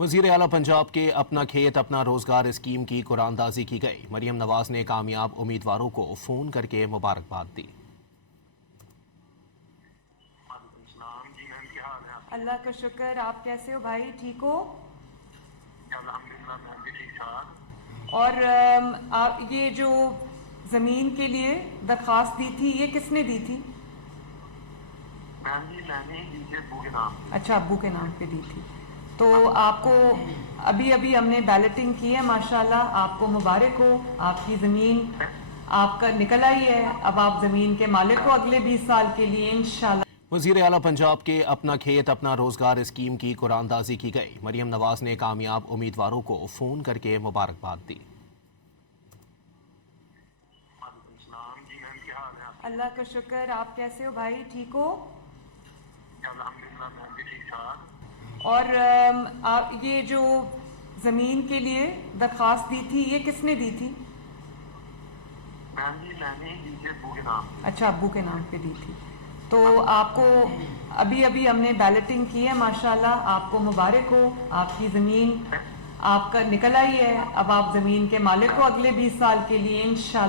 وزیر اعلیٰ پنجاب کے اپنا کھیت اپنا روزگار اسکیم کی قرآن اندازی کی گئی۔ مریم نواز نے کامیاب امیدواروں کو فون کر کے مبارکباد دی۔ اللہ کا شکر، آپ کیسے ہو بھائی؟ ٹھیک ہو؟ الحمدللہ میں بھی ٹھیک ٹھاک۔ اور یہ جو زمین کے لیے درخواست دی تھی یہ کس نے دی تھی؟ میں نے ہی دی تھی ابو کے نام پہ۔ اچھا، ابو کے نام پہ دی تھی۔ تو آپ کو ابھی ہم نے بیلٹنگ کی ہے، ماشاءاللہ آپ کو مبارک ہو، آپ کی زمین آپ کا نکل آئی ہے، اب آپ زمین کے مالک ہو اگلے 20 سال کے لیے انشاءاللہ۔ وزیر اعلیٰ پنجاب کے اپنا کھیت اپنا روزگار اسکیم کی قرآن اندازی کی گئی۔ مریم نواز نے کامیاب امیدواروں کو فون کر کے مبارکباد دی۔ اللہ کا شکر، آپ کیسے ہو بھائی؟ ٹھیک ہو؟ الحمدللہ میں بھی ٹھیک ٹھاک۔ اور یہ جو زمین کے لیے درخواست دی تھی یہ کس نے دی تھی؟ میں نے ہی دی تھی ابو کے نام پہ۔ اچھا، ابو کے نام پہ دی تھی۔ تو آپ کو ابھی ہم نے بیلٹنگ کی ہے، ماشاءاللہ آپ کو مبارک ہو، آپ کی زمین آپ کا نکل آئی ہے، اب آپ زمین کے مالک ہو اگلے 20 سال کے لیے انشاءاللہ۔